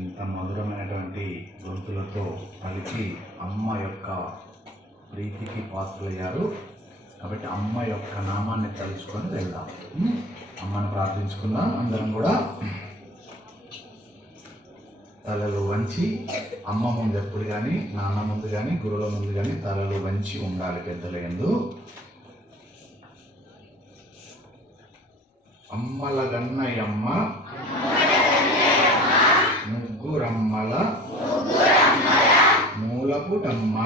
ఇంత మధురమైనటువంటి గొంతులతో పలికి అమ్మ యొక్క ప్రీతికి పాత్రలయ్యారు. కాబట్టి అమ్మ యొక్క నామాన్ని తలుచుకొని వెళ్దాం. అమ్మను ప్రార్థించుకుందాం. అందరం కూడా తలలు వంచి, అమ్మ ముందు ఎప్పుడు కానీ, నాన్న ముందు కానీ, గురువుల ముందు కానీ తలలు వంచి ఉండాలి. పెద్దల యందు అమ్మల గన్నయమ్మ ముగ్గురమ్మల మూలపుటమ్మ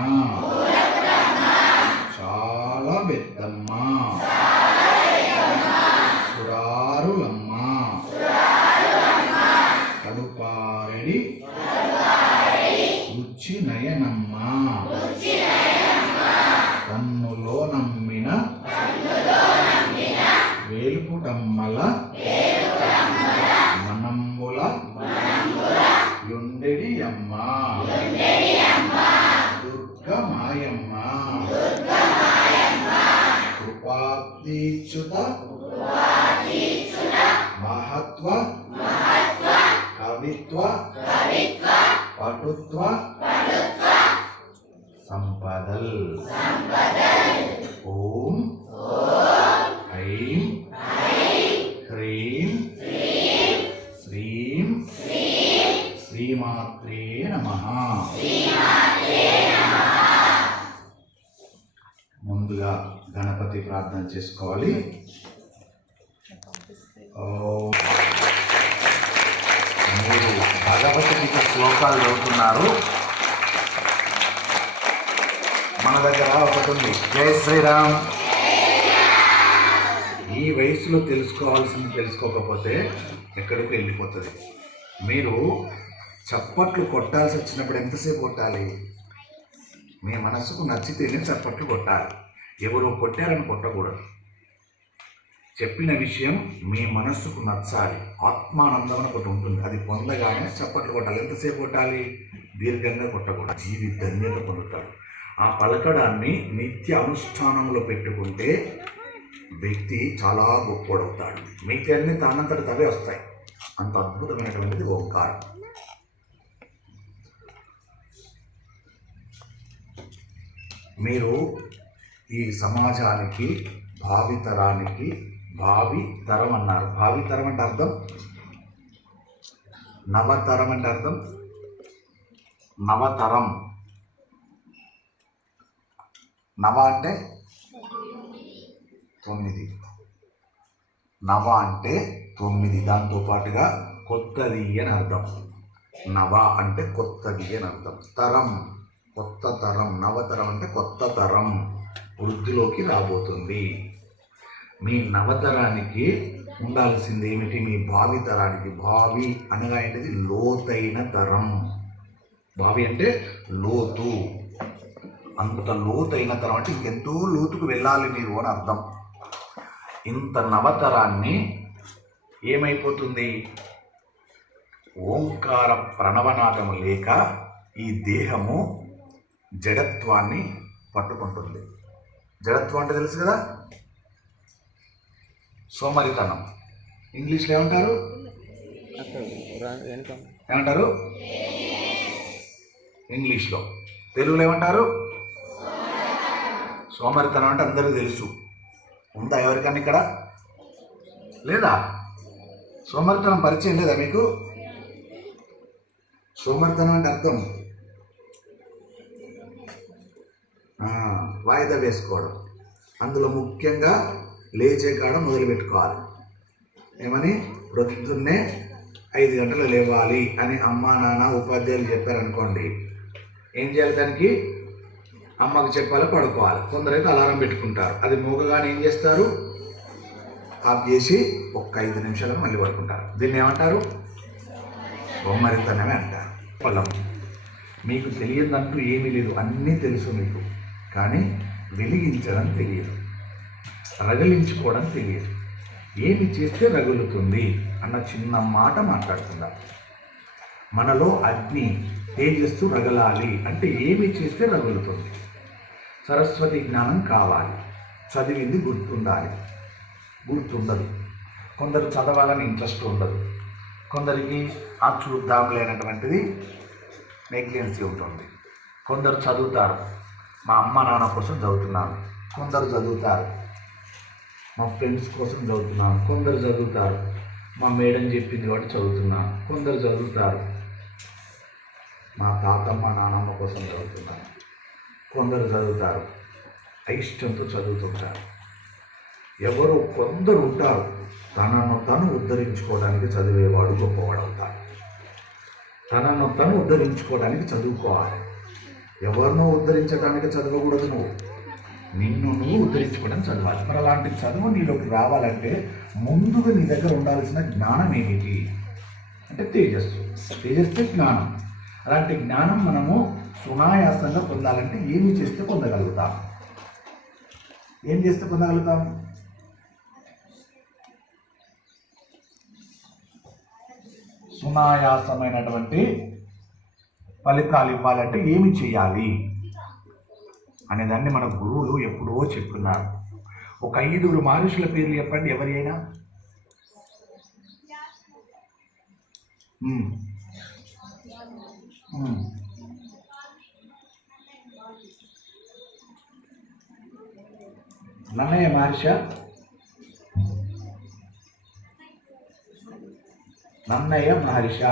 చాలా పెద్దమ్మ సురారులమ్మ కడుపారెడి రుచి నయనమ్మ కన్నులో నమ్మిన వేలుపుటమ్మల మనంబుల యుండెడి అమ్మ దుర్గమాయమ్మ కృపాబ్దీచ్యుత మహత్వ కవిత్వ పటుత్వ సంపదల్. ఓం ఐం హ్రీం శ్రీం శ్రీమాత్రే నమః. ముందుగా గణపతి ప్రార్థన చేసుకోవాలి. మీరు భగవద్గీత శ్లోకాలు చదువుతున్నారు. మన దగ్గర ఒకటి ఉంది, జై శ్రీరామ్. ఈ వయసులో తెలుసుకోవాల్సింది తెలుసుకోకపోతే ఎక్కడికి వెళ్ళిపోతుంది. మీరు చప్పట్లు కొట్టాల్సి వచ్చినప్పుడు ఎంతసేపు కొట్టాలి? మీ మనసుకు నచ్చితేనే చప్పట్లు కొట్టాలి. ఎవరో కొట్టారని కొట్టకూడదు. చెప్పిన విషయం మీ మనస్సుకు నచ్చాలి. ఆత్మానందం అని ఒకటి ఉంటుంది, అది పొందగానే చప్పట్లు కొట్టాలి. ఎంతసేపు కొట్టాలి? దీర్ఘంగా కొట్టకూడదు. జీవి ధన్యత పొందుతాడు. ఆ పలకడాన్ని నిత్య అనుష్ఠానంలో పెట్టుకుంటే వ్యక్తి చాలా గొప్పడవుతాడు. మిగతా అన్ని తానంతట తవే వస్తాయి. అంత అద్భుతమైనటువంటిది ఓంకారం. మీరు ఈ సమాజానికి, భావితరానికి, భావితరం అన్నారు. భావితరం అంటే అర్థం, నవతరం అంటే అర్థం, నవతరం. నవ అంటే 9, నవ అంటే 9, దాంతో పాటుగా కొత్తది అని అర్థం. నవ అంటే కొత్తది అని అర్థం. తరం, కొత్త తరం. నవతరం అంటే కొత్త తరం, వృద్ధిలోకి రాబోతుంది. మీ నవతరానికి ఉండాల్సింది ఏమిటి? మీ భావితరానికి. భావి అనగా ఏంటిది? లోతైన తరం. భావి అంటే లోతు. అంత లోతైన తరం అంటే ఇంకెంతో లోతుకు వెళ్ళాలి మీరు అని అర్థం. ఇంత నవతరాన్ని ఏమైపోతుంది? ఓంకార ప్రణవనాదము లేక ఈ దేహము జడత్వాన్ని పట్టుకుంటుంది. జడత్వం అంటే తెలుసు కదా, సోమరితనం. ఇంగ్లీష్లో ఏమంటారు? ఏమంటారు ఇంగ్లీష్లో? తెలుగులో ఏమంటారు? సోమరితనం అంటే అందరికీ తెలుసు. ఉందా ఎవరికన్నా ఇక్కడ? లేదా? సోమరితనం పరిచయం లేదా మీకు? సోమరితనం అంటే అర్థం వాయిదా వేసుకోవడం. అందులో ముఖ్యంగా లేచే కాడ మొదలుపెట్టుకోవాలి. ఏమని? ప్రొద్దున్నే 5 గంటలు లేవాలి అని అమ్మా నాన్న ఉపాధ్యాయులు చెప్పారనుకోండి, ఏం చేయాలి? దానికి అమ్మకు చెప్పాలి, పడుకోవాలి. కొందరైతే అలారం పెట్టుకుంటారు. అది మోగగానే ఏం చేస్తారు? ఆఫ్ చేసి ఒక్క 5 నిమిషాలకు మళ్ళీ పడుకుంటారు. దీన్ని ఏమంటారు? సోమరితనమే అంటారు. పొలం. మీకు తెలియదంటూ ఏమీ లేదు, అన్నీ తెలుసు మీకు. కానీ వెలిగించడం తెలియదు, రగిలించుకోవడం తెలియదు. ఏమి చేస్తే రగులుతుంది అన్న చిన్న మాట మాట్లాడుకుందాం. మనలో అగ్ని తేజస్సు రగలాలి అంటే ఏమి చేస్తే రగులుతుంది? సరస్వతి జ్ఞానం కావాలి, చదివింది గుర్తుండాలి. గుర్తుండదు. కొందరు చదవాలని ఇంట్రెస్ట్ ఉండదు. కొందరికి ఆ చూద్దాంలే అనేటువంటిది నెగ్లిజెన్సీ ఉంటుంది. కొందరు చదువుతారు, మా అమ్మ నాన్న కోసం చదువుతున్నాను. కొందరు చదువుతారు, మా ఫ్రెండ్స్ కోసం చదువుతున్నాను. కొందరు చదువుతారు, మా మేడం చెప్పింది కాబట్టి చదువుతున్నాను. కొందరు చదువుతారు, మా తాతమ్మ నానమ్మ కోసం చదువుతున్నాను. కొందరు చదువుతారు, అయిష్టంతో చదువుతుంటారు. ఎవరు కొందరు ఉంటారు, తనను తను ఉద్ధరించుకోవడానికి చదివేవాడు గొప్పవాడు అవుతాడు. తనను తను ఉద్ధరించుకోవడానికి చదువుకోవాలి. ఎవరినో ఉద్ధరించడానికి చదవకూడదు, నిన్ను నువ్వు ఉద్ధరించుకోవడానికి చదవాలి. మరి అలాంటి చదువు నీలోకి రావాలంటే ముందుగా నీ దగ్గర ఉండాల్సిన జ్ఞానం ఏమిటి అంటే తేజస్సు జ్ఞానం. అలాంటి జ్ఞానం మనము సునాయాసంగా పొందాలంటే ఏమి చేస్తే పొందగలుగుతాం? ఏం చేస్తే పొందగలుగుతాం? సునాయాసమైనటువంటి ఫలితాలు ఇవ్వాలంటే ఏమి చేయాలి అనేదాన్ని మన గురువులు ఎప్పుడో చెప్తున్నారు. ఒక 5 మహర్షుల పేర్లు చెప్పండి ఎవరి అయినా. నన్నయ్య మహర్షి, నన్నయ్య మహర్షి,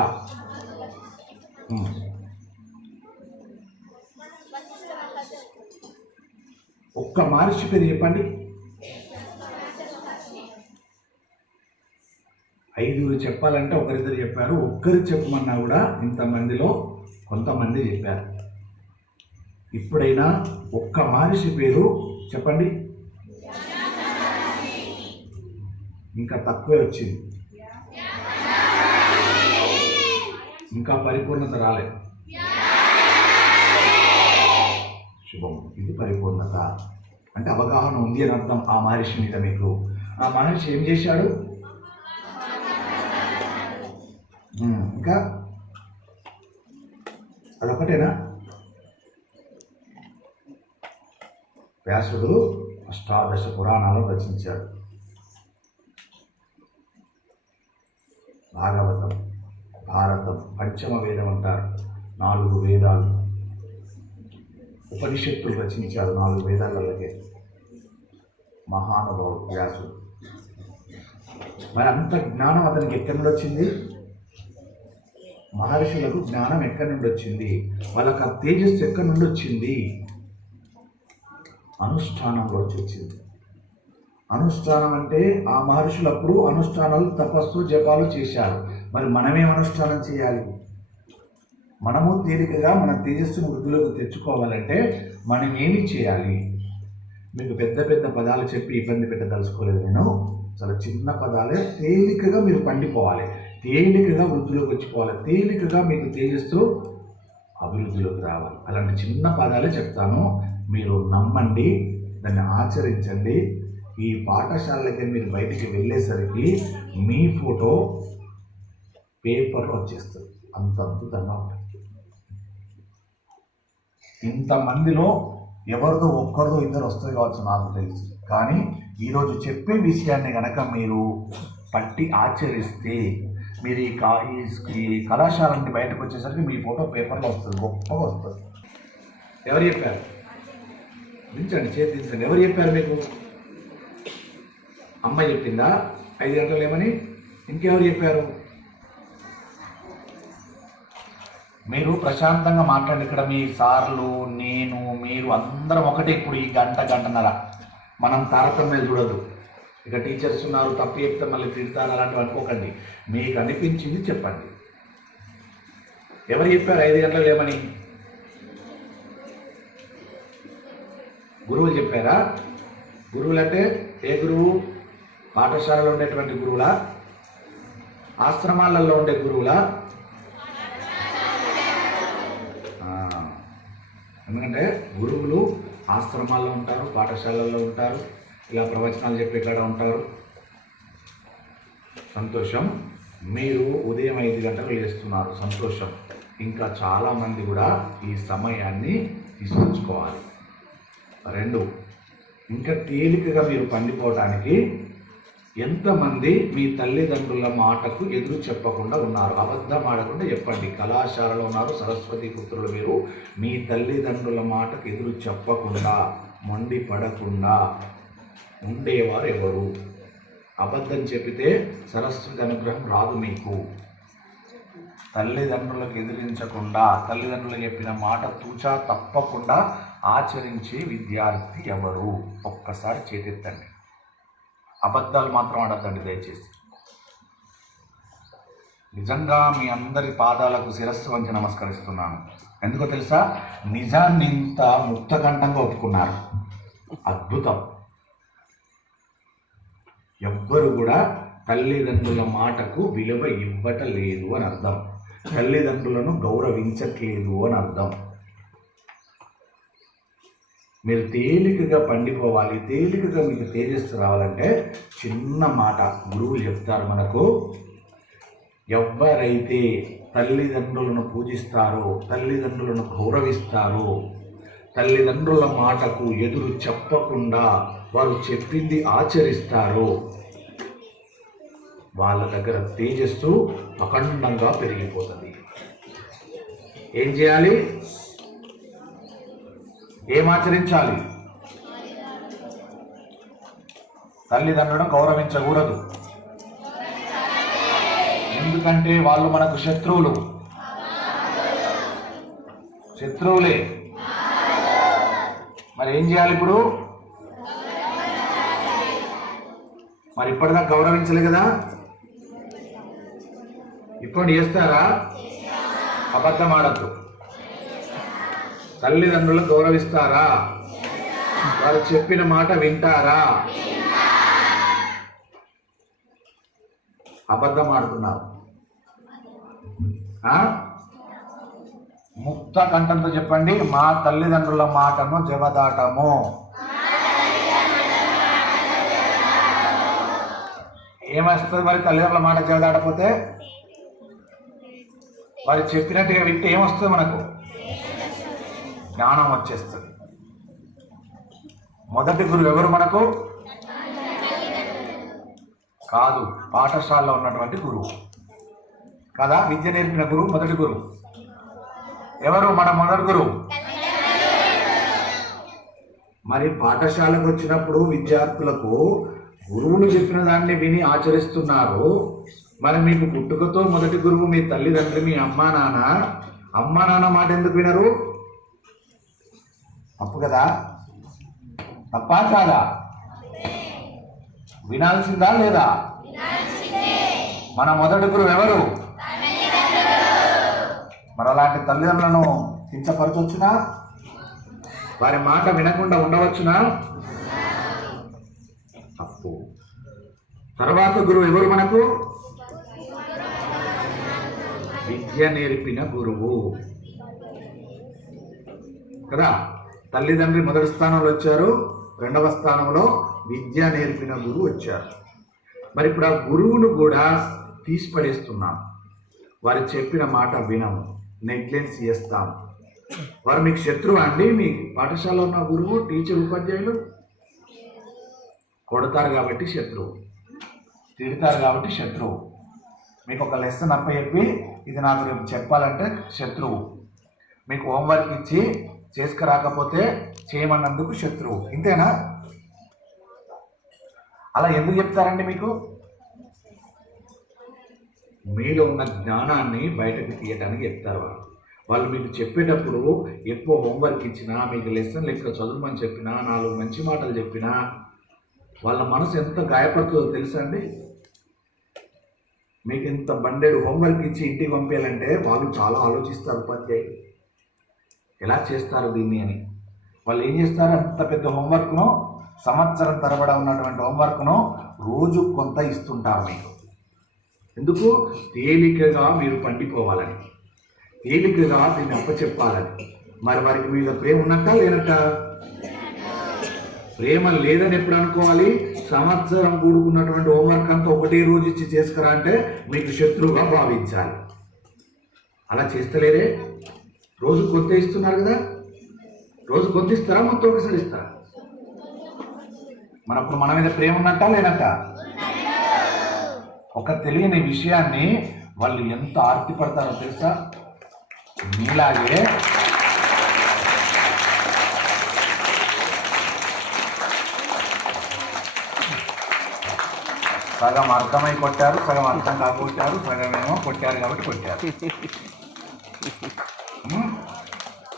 ఒక్క మహర్షి పేరు చెప్పండి. 5 చెప్పాలంటే ఒకరిద్దరు చెప్పారు. ఒక్కరు చెప్పమన్నా కూడా ఇంతమందిలో కొంతమంది చెప్పారు. ఇప్పుడైనా ఒక్క మహర్షి పేరు చెప్పండి. ఇంకా తక్కువే వచ్చింది, ఇంకా పరిపూర్ణత రాలేదు. శుభం. ఇది పరిపూర్ణత అంటే అవగాహన ఉంది అని అర్థం. ఆ మహర్షి మీద మీకు ఆ మహర్షి ఏం చేశాడు? ఇంకా అదొకటేనా? వ్యాసుడు అష్టాదశ పురాణాలను రచించాడు. భాగవతం, భారతం, పంచమ వేదం అంటారు. 4 వేదాలు. ఉపనిషత్తులు రచించారు 4 వేదాలకే. మహానుభావుడు వ్యాసుడు. మరి అంత జ్ఞానం అతనికి ఎక్కడి నుండి వచ్చింది? మహర్షులకు జ్ఞానం ఎక్కడి నుండి వచ్చింది? వాళ్ళకి ఆ తేజస్సు ఎక్కడి నుండి వచ్చింది? అనుష్ఠానంలో వచ్చింది. అనుష్ఠానం అంటే ఆ మహర్షులప్పుడు అనుష్ఠానాలు, తపస్సు, జపాలు చేశారు. మరి మనమేం అనుష్ఠానం చేయాలి? మనము తేలికగా మన తేజస్సును వృద్ధిలోకి తెచ్చుకోవాలంటే మనం ఏమి చేయాలి? మీకు పెద్ద పెద్ద పదాలు చెప్పి ఇబ్బంది పెట్టదలుచుకోలేదు నేను. చాలా చిన్న పదాలే. తేలికగా మీరు పండిపోవాలి, తేలికగా వృద్ధిలోకి వచ్చిపోవాలి, తేలికగా మీకు తేజస్సు అభివృద్ధిలోకి రావాలి. అలాంటి చిన్న పదాలే చెప్తాను, మీరు నమ్మండి, దాన్ని ఆచరించండి. ఈ పాఠశాలకి మీరు బయటికి వెళ్ళేసరికి మీ ఫోటో పేపర్లో వచ్చేస్తుంది. అంత అద్భుతంగా ఉంటుంది. ఇంతమందిలో ఎవరిదో ఒక్కరిదో ఇద్దరు వస్తుంది కావచ్చు నాకు తెలుసు. కానీ ఈరోజు చెప్పే విషయాన్ని కనుక మీరు పట్టి ఆచరిస్తే మీరు ఈ కళాశాల నుండి బయటకు వచ్చేసరికి మీ ఫోటో పేపర్లో వస్తుంది, గొప్పగా వస్తుంది. ఎవరు చెప్పారు? దించండి, చేతి దించండి. ఎవరు చెప్పారు మీకు? అమ్మ చెప్పిందా 5 గంటలు ఏమని? ఇంకెవరు చెప్పారు? మీరు ప్రశాంతంగా మాట్లాడండి. ఇక్కడ మీ సార్లు, నేను, మీరు అందరం ఒకటే. ఇప్పుడు ఈ గంటన్నర మనం తారతమ్యాలు చూడదు. ఇక టీచర్స్ ఉన్నారు, తప్పు చెప్తే మళ్ళీ తిడతారు, అలాంటివి అనుకోకండి. మీకు అనిపించింది చెప్పండి. ఎవరు చెప్పారు 5 గంటలు లేమని? గురువులు చెప్పారా? గురువులు అంటే ఏ గురువు? పాఠశాలలో ఉండేటువంటి గురువులా? ఆశ్రమాలలో ఉండే గురువులా? ఎందుకంటే గురువులు ఆశ్రమాల్లో ఉంటారు, పాఠశాలల్లో ఉంటారు, ఇలా ప్రవచనాలు చెప్పే కాడ ఉంటారు. సంతోషం. మీరు ఉదయం 5 గంటలకు లేస్తున్నారు, సంతోషం. ఇంకా చాలామంది కూడా ఈ సమయాన్ని తీసుకొచ్చుకోవాలి. 2, ఇంకా తేలికగా మీరు పండిపోవడానికి ఎంతమంది మీ తల్లిదండ్రుల మాటకు ఎదురు చెప్పకుండా ఉన్నారు? అబద్ధం ఆడకుండా చెప్పండి. కళాశాలలో ఉన్నారు సరస్వతి పుత్రులు, మీరు మీ తల్లిదండ్రుల మాటకు ఎదురు చెప్పకుండా మొండి పడకుండా ఉండేవారు ఎవరు? అబద్ధం చెప్పితే సరస్వతి అనుగ్రహం రాదు మీకు. తల్లిదండ్రులకు ఎదిరించకుండా, తల్లిదండ్రులు చెప్పిన మాట తూచా తప్పకుండా ఆచరించే విద్యార్థి ఎవరు? ఒక్కసారి చేతెత్తండి. అబద్ధాలు మాత్రం ఆడద్దండి దయచేసి. నిజంగా మీ అందరి పాదాలకు శిరస్సు వంచి నమస్కరిస్తున్నాను. ఎందుకో తెలుసా? నిజాన్ని ఇంత ముక్తకంఠంగా ఒప్పుకున్నారు. అద్భుతం. ఎవ్వరు కూడా తల్లిదండ్రుల మాటకు విలువ ఇవ్వటలేదు అని అర్థం. తల్లిదండ్రులను గౌరవించట్లేదు అని అర్థం. మీరు తేలికగా పండిపోవాలి, తేలికగా మీకు తేజస్సు రావాలంటే చిన్న మాట గురువులు చెప్తారు మనకు. ఎవరైతే తల్లిదండ్రులను పూజిస్తారో, తల్లిదండ్రులను గౌరవిస్తారో, తల్లిదండ్రుల మాటకు ఎదురు చెప్పకుండా వారు చెప్పింది ఆచరిస్తారో వాళ్ళ దగ్గర తేజస్సు అఖండంగా పెరిగిపోతుంది. ఏం చేయాలి? ఏం ఆచరించాలి? తల్లిదండ్రులను గౌరవించకూడదు. ఎందుకంటే వాళ్ళు మనకు శత్రువులే. మరి ఏం చేయాలి ఇప్పుడు? మరి ఇప్పటిదాకా గౌరవించలే కదా, ఇప్పుడు చేస్తారా? అబద్ధం ఆడద్దు. తల్లిదండ్రులు గౌరవిస్తారా? వారు చెప్పిన మాట వింటారా? అబద్ధం ఆడుతున్నారు. ముక్త కంఠంతో చెప్పండి, మా తల్లిదండ్రుల మాటను జవదాటము. ఏమొస్తుంది మరి తల్లిదండ్రుల మాట జవదాటపోతే? వారు చెప్పినట్టుగా వింటే ఏమొస్తుంది? మనకు జ్ఞానం వచ్చేస్తుంది. మొదటి గురువు ఎవరు మనకు? కాదు, పాఠశాలలో ఉన్నటువంటి గురువు కదా. విద్య నేర్పిన గురువు మొదటి గురువు ఎవరు? మన మొదటి గురువు. మరి పాఠశాలకు వచ్చినప్పుడు విద్యార్థులకు గురువులు చెప్పిన దాన్ని విని ఆచరిస్తున్నారు. మరి మీకు పుట్టుకతో మొదటి గురువు మీ తల్లిదండ్రి, మీ అమ్మా నాన్న మాట ఎందుకు వినరు? తప్పు కదా? తప్పా కాదా? వినాల్సిందా లేదా? మన మొదటి గురువు ఎవరు? మరి అలాంటి తల్లిదండ్రులను కించపరచొచ్చునా? వారి మాట వినకుండా ఉండవచ్చునా? తప్పు. తర్వాత గురువు ఎవరు మనకు? విద్య నేర్పిన గురువు కదా. తల్లిదండ్రి మొదటి స్థానంలో వచ్చారు, రెండవ స్థానంలో విద్య నేర్పిన గురువు వచ్చారు. మరి ఇప్పుడు ఆ గురువును కూడా తీసి పడేస్తున్నాం. వారు చెప్పిన మాట వినము, నెగ్లెన్స్ చేస్తాం. వారు మీకు శత్రువు అండి? మీ పాఠశాలలో ఉన్న గురువు, టీచర్, ఉపాధ్యాయులు కొడతారు కాబట్టి శత్రువు, తిడతారు కాబట్టి శత్రువు. మీకు ఒక లెసన్ అప్పచెప్పి ఇది నాకు రేపు చెప్పాలంటే శత్రువు. మీకు హోంవర్క్ ఇచ్చి చేసుకురాకపోతే చేయమన్నందుకు శత్రువు. ఇంతేనా? అలా ఎందుకు చెప్తారండి? మీకు మీలో ఉన్న జ్ఞానాన్ని బయటకు తీయడానికి చెప్తారు వాళ్ళు. మీకు చెప్పేటప్పుడు ఎక్కువ హోంవర్క్ ఇచ్చినా, మీకు లెసన్ లెక్క చదువుమని చెప్పినా, 4 మంచి మాటలు చెప్పినా వాళ్ళ మనసు ఎంత గాయపడుతుందో తెలుసా అండి? మీకు ఇంత బండెడు హోంవర్క్ ఇచ్చి ఇంటికి పంపించాలంటే వాళ్ళు చాలా ఆలోచిస్తారు. ఉపాధ్యాయులు ఎలా చేస్తారు దీన్ని అని. వాళ్ళు ఏం చేస్తారు? అంత పెద్ద హోంవర్క్ను, సంవత్సరం తరబడా ఉన్నటువంటి హోంవర్క్ను రోజు కొంత ఇస్తుంటారు మీకు. ఎందుకు? తేలికగా మీరు పండిపోవాలని, తేలికగా దీన్ని అప్పచెప్పాలని. మరి వారికి మీద ప్రేమ ఉన్నట్ట లేనట్ట? ప్రేమ లేదని ఎప్పుడు అనుకోవాలి? సంవత్సరం కూడుకున్నటువంటి హోంవర్క్ అంతా ఒకటే రోజు ఇచ్చి చేసుకురా అంటే మీకు శత్రువుగా భావించాలి. అలా చేస్తలేరే? రోజు కొంత ఇస్తున్నారు కదా. రోజు కొంత ఇస్తారా? మొత్తం ఒకసారి ఇస్తారా? మనప్పుడు మన మీద ప్రేమ ఉన్నట్ట లేనట్ట? ఒక తెలియని విషయాన్ని వాళ్ళు ఎంత ఆర్తిపడతారో తెలుసా? మీలాగే సగం అర్థమై కొట్టారు, సగం అర్థం కాకొట్టారు, సగం ఏమో కొట్టారు కాబట్టి కొట్టారు.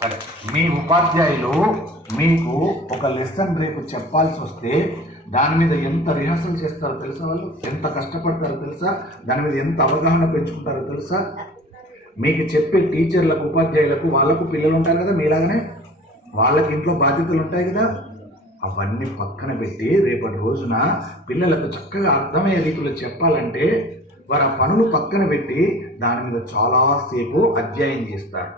సరే, మీ ఉపాధ్యాయులు మీకు ఒక లెసన్ రేపు చెప్పాల్సి వస్తే దాని మీద ఎంత రిహార్సల్ చేస్తారో తెలుసా? వాళ్ళు ఎంత కష్టపడతారో తెలుసా? దాని మీద ఎంత అవగాహన పెంచుకుంటారో తెలుసా? మీకు చెప్పే టీచర్లకు, ఉపాధ్యాయులకు వాళ్ళకు పిల్లలు ఉంటారు కదా, మీలాగనే వాళ్ళకి ఇంట్లో బాధ్యతలు ఉంటాయి కదా. అవన్నీ పక్కన పెట్టి రేపటి రోజున పిల్లలకు చక్కగా అర్థమయ్యే రీతిలో చెప్పాలంటే వారు ఆ పనులు పక్కన పెట్టి దాని మీద చాలాసేపు అధ్యయనం చేస్తారు.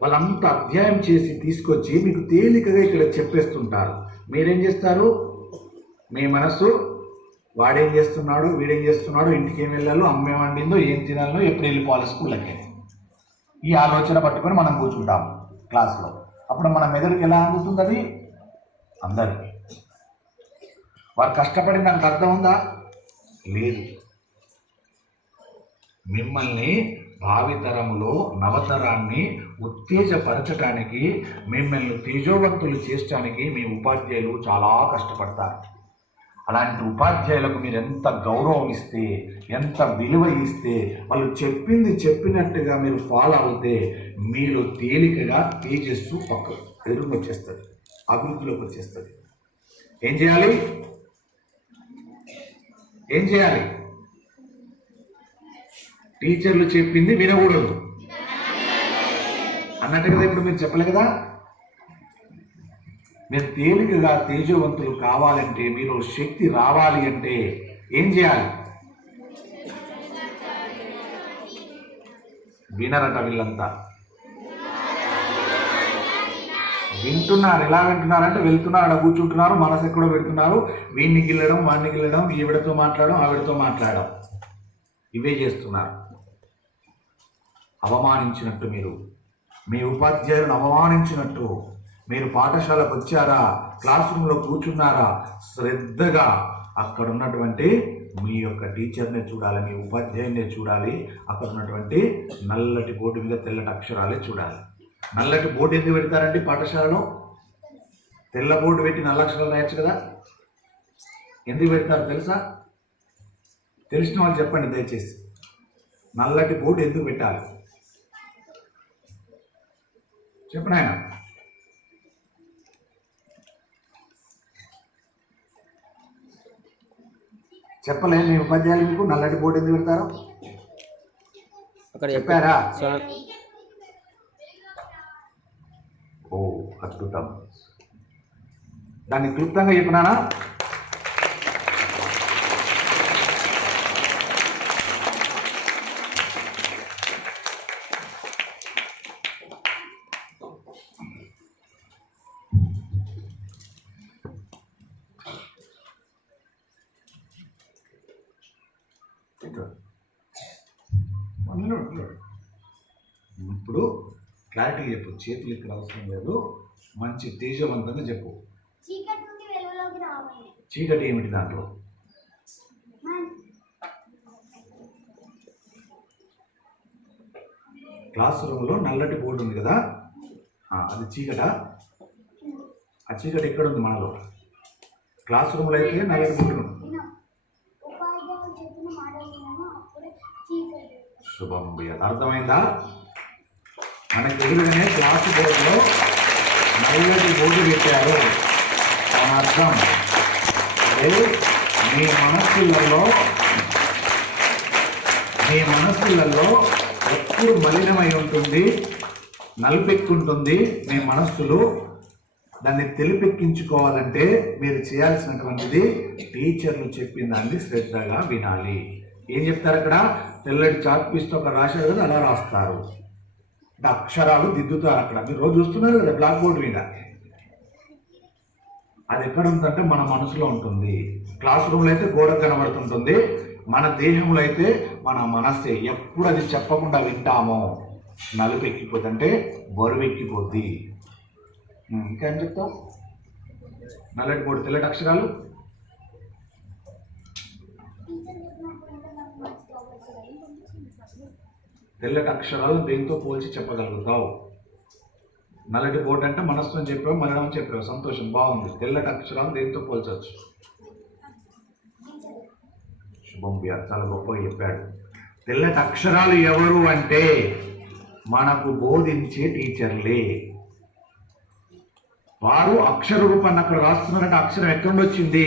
వాళ్ళంతా అధ్యయనం చేసి తీసుకొచ్చి మీకు తేలికగా ఇక్కడ చెప్పేస్తుంటారు. మీరేం చేస్తారు? మీ మనసు వాడేం చేస్తున్నాడు, వీడేం చేస్తున్నాడు, ఇంటికి ఏం వెళ్ళాలో, అమ్మే వండిందో, ఏం తినాలో, ఎప్పుడు వెళ్ళిపోవాలి స్కూళ్ళకి, ఈ ఆలోచన పట్టుకొని మనం కూర్చుంటాం క్లాస్లో. అప్పుడు మన మెదడుకి ఎలా అందుతుంది? అది అందరికీ. వారు కష్టపడి దానికి అర్థం ఉందా? లేదు. మిమ్మల్ని భావితరములో నవతరాన్ని ఉత్తేజపరచడానికి, మిమ్మల్ని తేజోవంతులు చేయడానికి మీ ఉపాధ్యాయులు చాలా కష్టపడతారు. అలాంటి ఉపాధ్యాయులకు మీరు ఎంత గౌరవం ఇస్తే, ఎంత విలువ ఇస్తే, వాళ్ళు చెప్పింది చెప్పినట్టుగా మీరు ఫాలో అవుతే మీరు తేలికగా తేజస్సు ఎదురుకు వచ్చేస్తుంది, అభివృద్ధిలోకి వచ్చేస్తుంది. ఏం చేయాలి? ఏం చేయాలి? టీచర్లు చెప్పింది వినకూడదు అన్నట్టు కదా ఇప్పుడు మీరు చెప్పలే కదా. మీరు తేలికగా తేజవంతులు కావాలంటే, మీరు శక్తి రావాలి అంటే ఏం చేయాలి? వినరట వీళ్ళంతా. వింటున్నారు. ఎలా వింటున్నారంటే వెళ్తున్నారు, అక్కడ కూర్చుంటున్నారు, మనసు ఎక్కడో పెడుతున్నారు, వీడిని గిల్లడం, వాడిని గిల్లడం, ఈవిడతో మాట్లాడడం, ఆవిడతో మాట్లాడడం, ఇవే చేస్తున్నారు. అవమానించినట్టు మీరు, మీ ఉపాధ్యాయులను అవమానించినట్టు. మీరు పాఠశాలకు వచ్చారా, క్లాస్ రూమ్లో కూర్చున్నారా, శ్రద్ధగా అక్కడ ఉన్నటువంటి మీ యొక్క టీచర్నే చూడాలి, మీ ఉపాధ్యాయునే చూడాలి, అక్కడ ఉన్నటువంటి నల్లటి బోర్డు మీద తెల్లటి అక్షరాలే చూడాలి. నల్లటి బోర్డు ఎందుకు పెడతారండి పాఠశాలలో? తెల్ల బోర్డు పెట్టి నల్ల అక్షరాలు రాయొచ్చు కదా. ఎందుకు పెడతారు తెలుసా? తెలిసిన వాళ్ళు చెప్పండి దయచేసి. నల్లటి బోర్డు ఎందుకు పెట్టాలి చెప్పండి. ఆయన చెప్పలేదు మీ ఉపాధ్యాయులు మీకు నల్లటి బోర్డు ఎందుకు పెడతారు? చెప్పారా? ఓ అద్భుతం. దాన్ని క్లుప్తంగా చెప్పినానా? ఇప్పుడు క్లారిటీ చెప్పు. చేతులు ఇక్కడ అవసరం లేదు, మంచి తేజవంతంగా చెప్పు. చీకటి ఏమిటి దాంట్లో? క్లాస్ రూమ్లో నల్లటి బోర్డు ఉంది కదా, అది చీకట. ఆ చీకటి ఎక్కడ ఉంది మనలో? క్లాస్ రూమ్లో అయితే నల్లటి బోర్డు ఉంది. శుభం. అర్థమైందా? మనకు ఎదురుగానే క్లాస్ బోర్డులో నల్లటి బోర్డు పెట్టారు. దాని అర్థం అదే మీ మనస్సులలో ఎప్పుడు మలినమై ఉంటుంది, నలుపెక్కుంటుంది మీ మనస్సులు. దాన్ని తెలిపెక్కించుకోవాలంటే మీరు చేయాల్సినటువంటిది టీచర్లు చెప్పిన దాన్ని శ్రద్ధగా వినాలి. ఏం చెప్తారు అక్కడ? తెల్లటి చాక్ పీస్తో ఒక రాశారు కదా, అలా రాస్తారు. అక్షరాలు దిద్దుతారు. అక్కడ మీరు రోజు చూస్తున్నారు కదా బ్లాక్ బోర్డు మీద. అది ఎక్కడ ఉందంటే మన మనసులో ఉంటుంది. క్లాస్ రూమ్లో అయితే గోడకు కనబడుతుంటుంది, మన దేహంలో అయితే మన మనస్సే. ఎప్పుడు అది చెప్పకుండా వింటామో నలుపు ఎక్కిపోద్ది, అంటే బరువు ఎక్కిపోద్ది. ఇంకా ఏం చెప్తావు? నల్లటి బోర్డు, తెల్లటి అక్షరాలు. తెల్లటి అక్షరాలు దేంతో పోల్చి చెప్పగలుగుతావు? నల్లటి బోర్డు అంటే మనస్సు అని చెప్పావు, మరణం చెప్పావు, సంతోషం, బాగుంది. తెల్లటి అక్షరాలు దేంతో పోల్చవచ్చు? శుభం బిఆర్ చాలా గొప్పగా చెప్పాడు. తెల్లటి అక్షరాలు ఎవరు అంటే మనకు బోధించే టీచర్లే. వారు అక్షర రూపాన్ని అక్కడ రాస్తున్నారంటే అక్షరం ఎక్కడి నుండి వచ్చింది?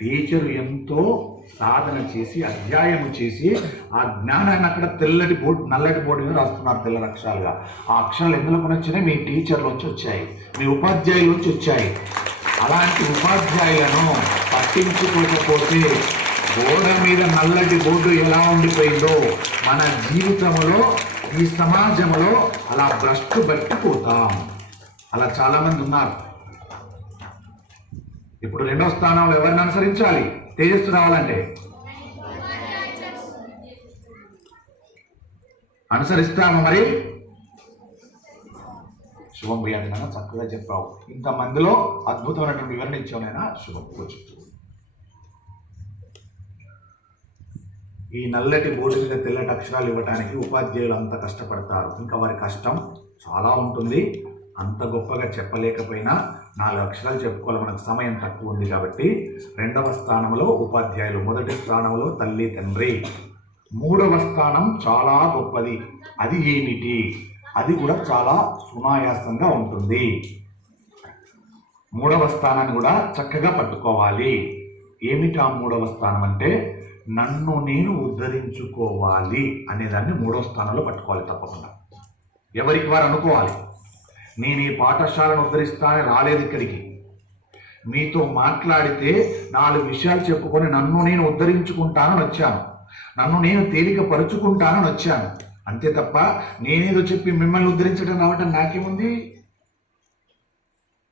టీచరు ఎంతో సాధన చేసి అధ్యాయము చేసి ఆ జ్ఞానాన్ని అక్కడ నల్లటి బోర్డు మీద రాస్తున్నారు తెల్లటి అక్షరాలుగా. ఆ అక్షరాలు ఎందులో వచ్చినాయి? మీ టీచర్లోంచి వచ్చాయి, మీ ఉపాధ్యాయులోంచి వచ్చాయి. అలాంటి ఉపాధ్యాయులను పట్టించుకోకపోతే గోడ మీద నల్లటి బోర్డు ఎలా ఉండిపోయిందో మన జీవితంలో ఈ సమాజంలో అలా భ్రష్టు పట్టిపోతాం. అలా చాలామంది ఉన్నారు. ఇప్పుడు 2వ స్థానంలో ఎవరిని అనుసరించాలి? తేజస్సు రావాలంటే అనుసరిస్తాము. మరి శుభం బియ్యాన్ని చక్కగా చెప్పావు. ఇంతమందిలో అద్భుతమైనటువంటి వివరణ ఇచ్చావునైనా. శుభం కూర్చు. ఈ నల్లటి బోర్డు మీద తెల్లటి అక్షరాలు ఇవ్వడానికి ఉపాధ్యాయులు అంత కష్టపడతారు. ఇంకా వారి కష్టం చాలా ఉంటుంది. అంత గొప్పగా చెప్పలేకపోయినా 4 అక్షరాలు చెప్పుకోవాలి, మనకు సమయం తక్కువ ఉంది కాబట్టి. 2వ స్థానంలో ఉపాధ్యాయులు, 1వ స్థానంలో తల్లి తండ్రి, 3వ స్థానం చాలా గొప్పది. అది ఏమిటి? అది కూడా చాలా సునాయాసంగా ఉంటుంది. 3వ స్థానాన్ని కూడా చక్కగా పట్టుకోవాలి. ఏమిటి ఆ 3వ స్థానం అంటే నన్ను నేను ఉద్ధరించుకోవాలి అనేదాన్ని 3వ స్థానంలో పట్టుకోవాలి తప్పకుండా. ఎవరికి వారు అనుకోవాలి. నేను ఈ పాఠశాలను ఉద్ధరిస్తానని రాలేదు ఇక్కడికి. మీతో మాట్లాడితే 4 విషయాలు చెప్పుకొని నన్ను నేను ఉద్ధరించుకుంటానని వచ్చాను, నన్ను నేను తేలికపరుచుకుంటానని వచ్చాను. అంతే తప్ప నేనేదో చెప్పి మిమ్మల్ని ఉద్ధరించడం రావటం నాకేముంది?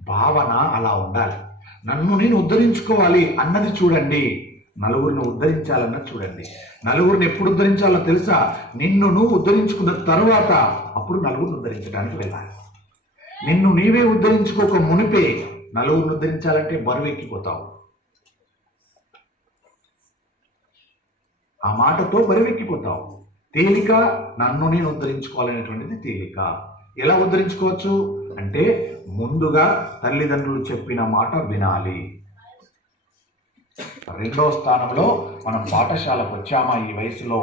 భావన అలా ఉండాలి. నన్ను నేను ఉద్ధరించుకోవాలి అన్నది చూడండి, నలుగురిని ఉద్ధరించాలన్నది చూడండి. నలుగురిని ఎప్పుడు ఉద్ధరించాలో తెలుసా? నిన్ను నువ్వు ఉద్ధరించుకున్న తరువాత అప్పుడు నలుగురిని ఉద్ధరించడానికి వెళ్ళాలి. నిన్ను నీవే ఉద్ధరించుకోక మునిపే నలుగురిని ఉద్ధరించాలంటే బరువెక్కిపోతావు. ఆ మాటతో బరువెక్కిపోతావు. తేలిక నన్ను నేను ఉద్ధరించుకోవాలనేటువంటిది తేలిక. ఎలా ఉద్ధరించుకోవచ్చు అంటే ముందుగా తల్లిదండ్రులు చెప్పిన మాట వినాలి. 2వ స్థానంలో మనం పాఠశాలకు వచ్చామా ఈ వయసులో,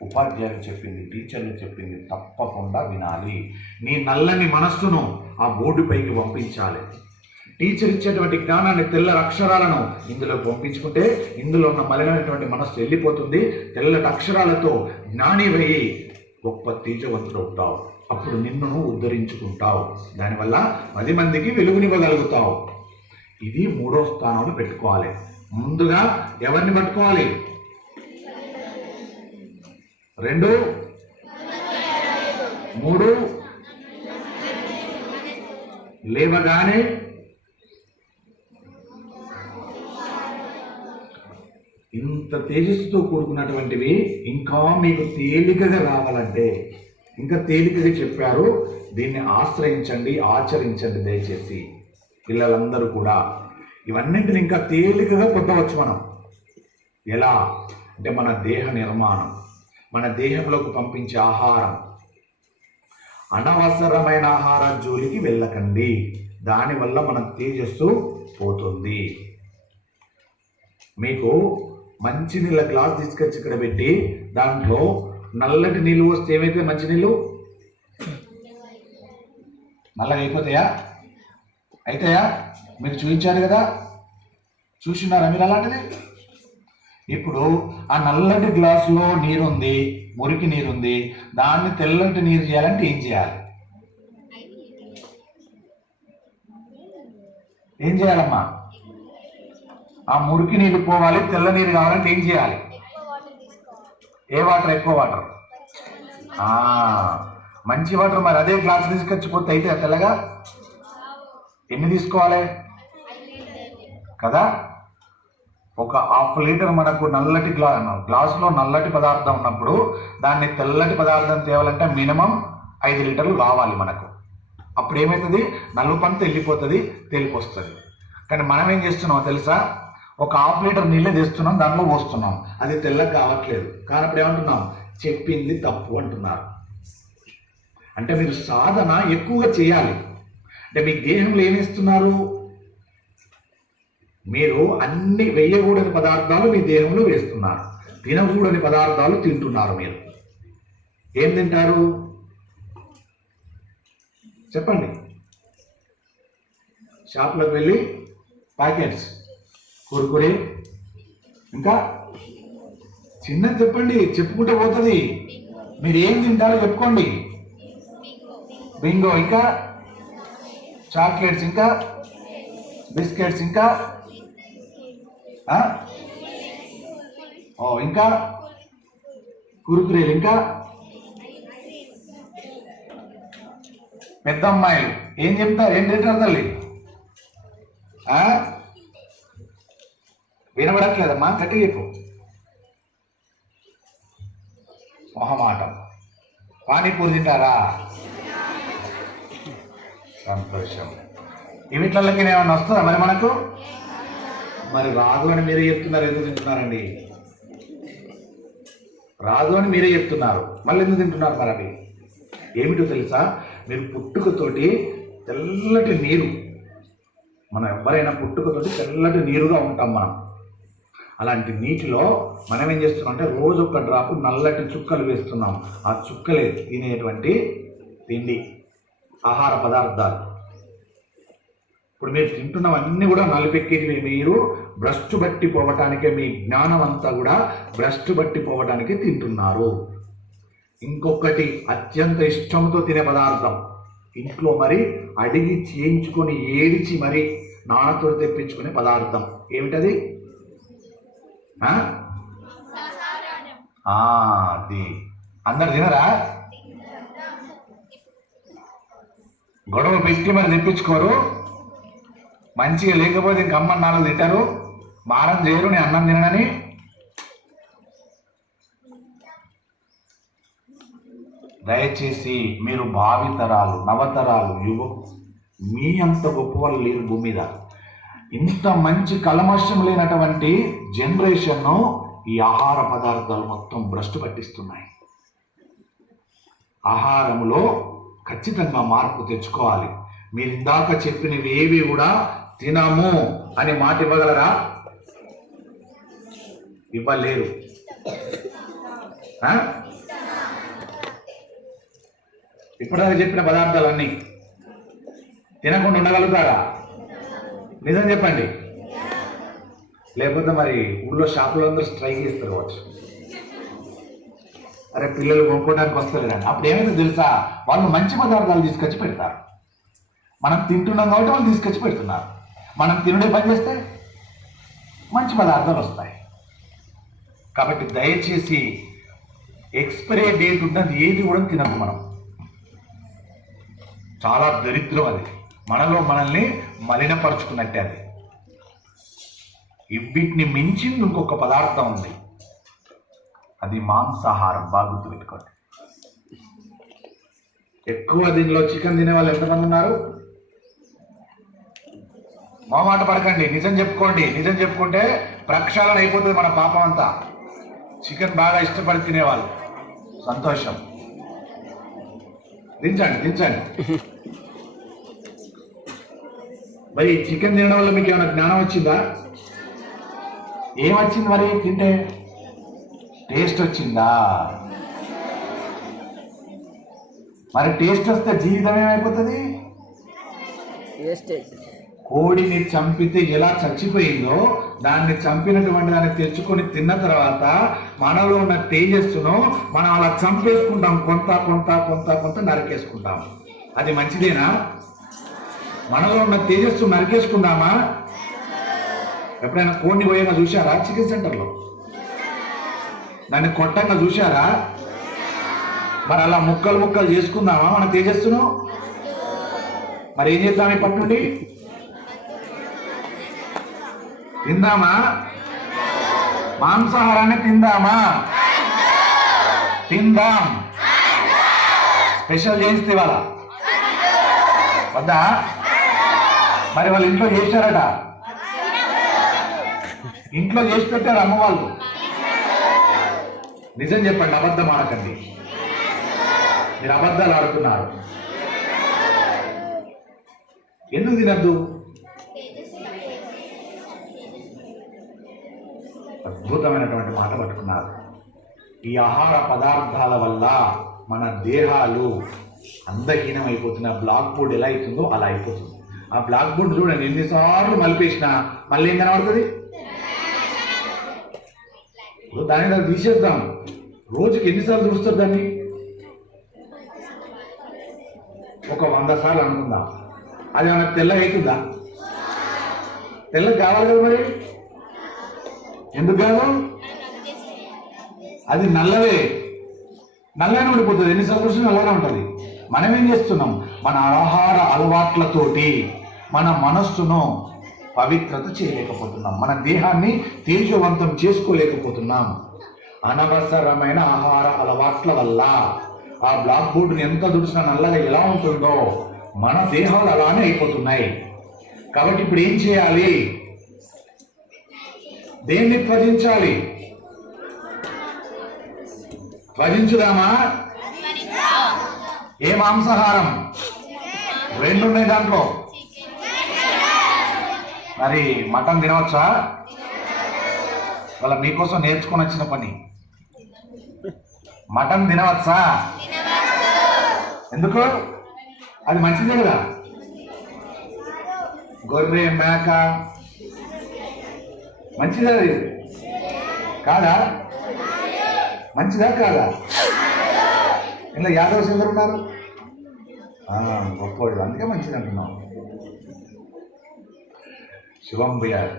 ఉపాధ్యాయులు చెప్పింది, టీచర్లు చెప్పింది తప్పకుండా వినాలి. నీ నల్లని మనస్సును ఆ బోర్డు పైకి పంపించాలి. టీచర్ ఇచ్చేటువంటి జ్ఞానాన్ని, తెల్లటి అక్షరాలను ఇందులో పంపించుకుంటే ఇందులో ఉన్న మలినమైనటువంటి మనస్సు వెళ్ళిపోతుంది. తెల్లటి అక్షరాలతో జ్ఞానివై గొప్ప తేజవంతుడు అవుతావు. అప్పుడు నిన్ను ఉద్ధరించుకుంటావు. దానివల్ల 10 మందికి వెలుగునివ్వగలుగుతావు. ఇది 3వ స్థానంలో పెట్టుకోవాలి. ముందుగా ఎవరిని పట్టుకోవాలి? 2, 3 లేవగానే ఇంత తేజస్సుతో కూడుకున్నటువంటివి ఇంకా మీకు తేలికగా రావాలంటే, ఇంకా తేలికగా చెప్పారు, దీన్ని ఆశ్రయించండి, ఆచరించండి దయచేసి పిల్లలందరూ కూడా. ఇవన్నింటిని ఇంకా తేలికగా పొందవచ్చు మనం. ఎలా అంటే మన దేహ నిర్మాణం, మన దేహంలోకి పంపించే ఆహారం, అనవసరమైన ఆహారం జోలికి వెళ్ళకండి. దానివల్ల మన తేజస్సు పోతుంది. మీకు మంచినీళ్ళ గ్లాస్ తీసుకొచ్చి ఇక్కడ పెట్టి దాంట్లో నల్లటి నీళ్ళు వస్తే ఏమైతే మంచినీళ్ళు నల్లగా అయిపోతాయా? అయితాయా? మీరు చూపించారు కదా, చూసినారా మీరు అలాంటిది? ఇప్పుడు ఆ నల్లటి గ్లాసులో నీరుంది, మురికి నీరుంది, దాన్ని తెల్లటి నీరు చేయాలంటే ఏం చేయాలి? ఏం చేయాలమ్మా? ఆ మురికి నీరు పోవాలి, తెల్ల నీరు కావాలంటే ఏం చేయాలి? ఏ వాటర్? ఎక్కువ వాటర్. మంచి వాటర్. మరి అదే గ్లాస్ తీసుకొచ్చిపోతే అయితే తెల్లగా ఎన్ని తీసుకోవాలి కదా? ఒక 1/2 లీటర్ మనకు నల్లటి గ్లాసులో నల్లటి పదార్థం ఉన్నప్పుడు దాన్ని తెల్లటి పదార్థం తేవాలంటే మినిమం 5 లీటర్లు కావాలి మనకు. అప్పుడు ఏమవుతుంది? నలుపంతా వెళ్ళిపోతుంది, తేలిపోస్తుంది. కానీ మనం ఏం చేస్తున్నామో తెలుసా? ఒక హాఫ్ లీటర్ నీళ్ళే తెస్తున్నాం, దాంట్లో పోస్తున్నాం, అది తెల్లగా కావట్లేదు. కానప్పుడు ఏమంటున్నాం? చెప్పింది తప్పు అంటున్నారు. అంటే మీరు సాధన ఎక్కువగా చేయాలి. అంటే మీ దేహంలో ఏమిస్తున్నారు? మీరు అన్ని వేయకూడని పదార్థాలు మీ దేహంలో వేస్తున్నారు, తినకూడని పదార్థాలు తింటున్నారు. మీరు ఏం తింటారు చెప్పండి? షాప్లోకి వెళ్ళి ప్యాకెట్స్, కుర్కురే, ఇంకా చిన్నది చెప్పండి, చెప్పుకుంటే పోతుంది. మీరు ఏం తింటారో చెప్పుకోండి. బింగో, ఇంకా చాక్లెట్స్, ఇంకా బిస్కెట్స్, ఇంకా ఇంకా కురుకురేలు, ఇంకా పెద్ద అమ్మాయిలు ఏం చెప్తారు? ఏం తింటారు తల్లి? వినబడట్లేదమ్మా, గట్టి చెప్పు. మొహమాటం. పానీపూరి తింటారా? సంతోషం. వీటికి ఏమన్నా వస్తుందా మరి మనకు? మరి రాదు అని మీరే చెప్తున్నారు. ఎందుకు తింటున్నారండి? రాదు అని మీరే చెప్తున్నారు, మళ్ళీ ఎందుకు తింటున్నారు? మరి అవి ఏమిటో తెలుసా? మీరు పుట్టుకతోటి తెల్లటి నీరు, మనం ఎవరైనా పుట్టుకతోటి తెల్లటి నీరుగా ఉంటాం మనం. అలాంటి నీటిలో మనం ఏం చేస్తున్నాం అంటే రోజు ఒక డ్రాపు నల్లటి చుక్కలు వేస్తున్నాం. ఆ చుక్కలే తినేటువంటి తిండి, ఆహార పదార్థాలు. ఇప్పుడు మీరు తింటున్నవన్నీ కూడా నలిపెక్కేటివి. మీరు భ్రష్టు బట్టి పోవటానికే, మీ జ్ఞానం అంతా కూడా భ్రష్టు బట్టి పోవటానికి తింటున్నారు. ఇంకొకటి అత్యంత ఇష్టంతో తినే పదార్థం, ఇంట్లో మరి అడిగి చేయించుకొని ఏడిచి మరి నాన్నతో తెప్పించుకునే పదార్థం ఏమిటది? అది అందరు తినరా? గొడవ పెట్టి మరి తెప్పించుకోరు. మంచిగా లేకపోతే ఇంక అమ్మ నాలుగు తింటారు, మారం చేయరు నేను అన్నం తిననని. దయచేసి మీరు భావితరాలు, నవతరాలు, మీ అంత గొప్ప వాళ్ళు లేరు భూమి మీద. ఇంత మంచి కల్మషం లేనటువంటి జనరేషన్ను ఈ ఆహార పదార్థాలు మొత్తం భ్రష్టు పట్టిస్తున్నాయి. ఆహారంలో ఖచ్చితంగా మార్పు తెచ్చుకోవాలి. మీరు ఇందాక చెప్పినవి ఏవి కూడా తినము అనే మాట ఇవ్వగలరా? ఇవ్వలేరు. ఇప్పటిదాకా చెప్పిన పదార్థాలన్నీ తినకుండా ఉండగలుగుతారా? నిజం చెప్పండి. లేకపోతే మరి ఊళ్ళో షాపులో అందరూ స్ట్రైక్ చేస్తారు కావచ్చు. అరే పిల్లలు కొనుక్కోవడానికి వస్తారు కానీ అప్పుడు ఏమైతే తెలుసా? వాళ్ళు మంచి పదార్థాలు తీసుకొచ్చి పెడతారు. మనం తింటున్నాం కాబట్టి వాళ్ళు తీసుకొచ్చి పెడుతున్నారు. మనం తినుడే పని చేస్తే మంచి పదార్థాలు వస్తాయి. కాబట్టి దయచేసి ఎక్స్పైరీ డేట్ ఉన్నది ఏది కూడా తినకు. మనం చాలా దరిద్రం అది, మనలో మనల్ని మలినపరుచుకున్నట్టే. అది వీటిని మించింది ఇంకొక పదార్థం ఉంది, అది మాంసాహారం. బాగా గుర్తుపెట్టుకోండి. ఎక్కువ దీనిలో చికెన్ తినే వాళ్ళు ఎంతమంది ఉన్నారు? మాట పడకండి, నిజం చెప్పుకోండి. నిజం చెప్పుకుంటే ప్రక్షాళన అయిపోతుంది మన పాపం అంతా. చికెన్ బాగా ఇష్టపడి తినేవాళ్ళు సంతోషం. దించండి దించండి. మరి చికెన్ తినడం వల్ల మీకు ఏమైనా జ్ఞానం వచ్చిందా? ఏమొచ్చింది మరి? తింటే టేస్ట్ వచ్చిందా? మరి టేస్ట్ వస్తే జీవితం ఏమైపోతుంది? కోడిని చంపితే ఎలా చచ్చిపోయిందో దాన్ని చంపినటువంటి దాన్ని తెచ్చుకొని తిన్న తర్వాత మనలో ఉన్న తేజస్సును మనం అలా చంపేసుకుంటాం. కొంత కొంత కొంత కొంత నరికేసుకుంటాం. అది మంచిదేనా? మనలో ఉన్న తేజస్సు నరికేసుకుందామా? ఎప్పుడైనా కోడిని పోయేగా చూశారా? చికెన్ సెంటర్లో దాన్ని కొట్టంగా చూశారా? మరి అలా ముక్కలు ముక్కలు చేసుకుందామా మన తేజస్సును? మరి ఏం చేద్దాం? ఇప్పటి నుండి తిందామా? మాంసాహారాన్ని తిందామా? తిందాం. స్పెషల్ చేయిస్తే వాళ్ళ వద్దా? మరి వాళ్ళ ఇంట్లో చేశారట. ఇంట్లో చేసి పెట్టారు అమ్మ వాళ్ళు. నిజం చెప్పండి, అబద్ధం ఆడకండి. మీరు అబద్ధాలు ఆడుతున్నారు. ఎందుకు తినద్దు? అద్భుతమైనటువంటి మాట పట్టుకున్నారు. ఈ ఆహార పదార్థాల వల్ల మన దేహాలు అందహీనం అయిపోతున్న బ్లాక్ బోర్డ్ ఎలా అవుతుందో అలా అయిపోతుంది. ఆ బ్లాక్ బోర్డు చూడండి, ఎన్నిసార్లు మలిపేసినా మళ్ళీ ఏం కనబడుతుంది? దాన్ని దాన్ని తీసేద్దాం. రోజుకి ఎన్నిసార్లు చూస్తారు దాన్ని? ఒక 100 సార్లు అనుకుందాం. అది ఏమైనా తెల్లగా అవుతుందా? తెల్లగా కావాలి కదా మరి. ఎందుకు కాదు? అది నల్లవే, నల్లగానే ఉండిపోతుంది. ఎన్నిసార్లు చూసినా నల్లగానే ఉంటుంది. మనం ఏం చేస్తున్నాం? మన ఆహార అలవాట్లతోటి మన మనస్సును పవిత్రత చేయలేకపోతున్నాం, మన దేహాన్ని తేజవంతం చేసుకోలేకపోతున్నాం. అనవసరమైన ఆహార అలవాట్ల వల్ల ఆ బ్లాక్ బోర్డుని ఎంత దుడిచినా నల్లగా ఎలా ఉంటుందో మన దేహాలు అలానే అయిపోతున్నాయి. కాబట్టి ఇప్పుడు ఏం చేయాలి? దేన్ని త్వజించాలి? త్వజించుదామా? ఏ మాంసాహారం? 2 ఉన్నాయి దాంట్లో. మరి మటన్ తినవచ్చా? వాళ్ళ మీకోసం నేర్చుకొని వచ్చిన పని. మటన్ తినవచ్చా? ఎందుకు? అది మంచిదే కదా. గొర్రె, మేక మంచిదా? అది కాదా? మంచిదా కాదా? ఇలా యాదవ్స్ ఎవరు ఉన్నారు? గొప్పవాడు, అందుకే మంచిది అంటున్నాం. శివం బియార్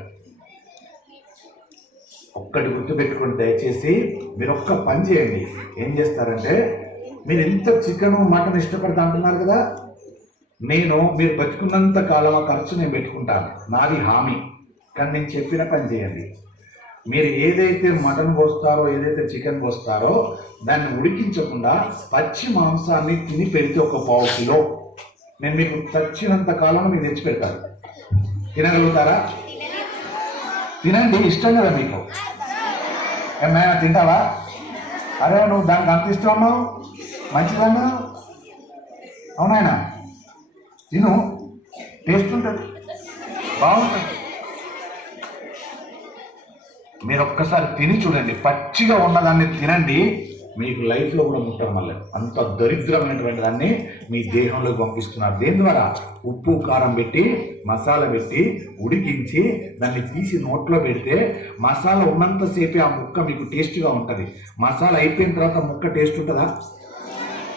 ఒక్కటి గుర్తుపెట్టుకుని దయచేసి మీరు ఒక్క పని చేయండి. ఏం చేస్తారంటే, మీరు ఎంత చికెన్ మటన్ ఇష్టపడతా అంటున్నారు కదా, మీరు బతుకున్నంత కాలం ఆ ఖర్చు నేను పెట్టుకుంటాను, నాది హామీ. కానీ నేను చెప్పిన పని చేయండి. మీరు ఏదైతే మటన్ పోస్తారో, ఏదైతే చికెన్ పోస్తారో దాన్ని ఉడికించకుండా పచ్చి మాంసాన్ని తిని పెడితే 1 పావు కిలో నేను మీకు చచ్చినంత కాలంలో మీకు తెచ్చి పెడతాను. తినగలుగుతారా? తినండి, ఇష్టం కదా మీకు. ఏమైనా తింటావా? అరే నువ్వు దానికి అంత ఇష్టం ఉన్నావు, మంచిదన్నా, అవునాయన తిను, టేస్ట్ ఉంటుంది, బాగుంటుంది. మీరు ఒక్కసారి తిని చూడండి, పచ్చిగా ఉన్నదాన్ని తినండి, మీకు లైఫ్లో కూడా ముట్టరు. మళ్ళీ అంత దరిద్రమైనటువంటి దాన్ని మీ దేహంలోకి పంపిస్తున్నారు. దేని ద్వారా? ఉప్పు కారం పెట్టి, మసాలా పెట్టి, ఉడికించి దాన్ని తీసి నోట్లో పెడితే మసాలా ఉన్నంతసేపే ఆ ముక్క మీకు టేస్ట్గా ఉంటుంది. మసాలా అయిపోయిన తర్వాత ముక్క టేస్ట్ ఉంటుందా?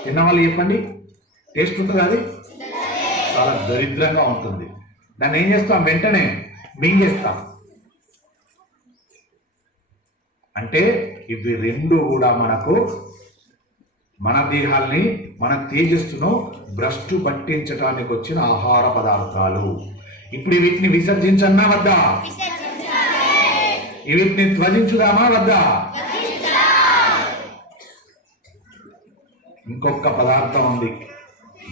తిన్నవాళ్ళు చెప్పండి, టేస్ట్ ఉంటుందా? అది చాలా దరిద్రంగా ఉంటుంది. దాన్ని ఏం చేస్తాం? వెంటనే మింగేస్తాం. అంటే ఇవి 2 కూడా మనకు మన దేహాల్ని, మన తేజస్సును భ్రష్టు పట్టించడానికి వచ్చిన ఆహార పదార్థాలు. ఇప్పుడు వీటిని విసర్జించన్నా వద్దా? వీటిని త్వజించుదామా వద్దా? ఇంకొక పదార్థం ఉంది,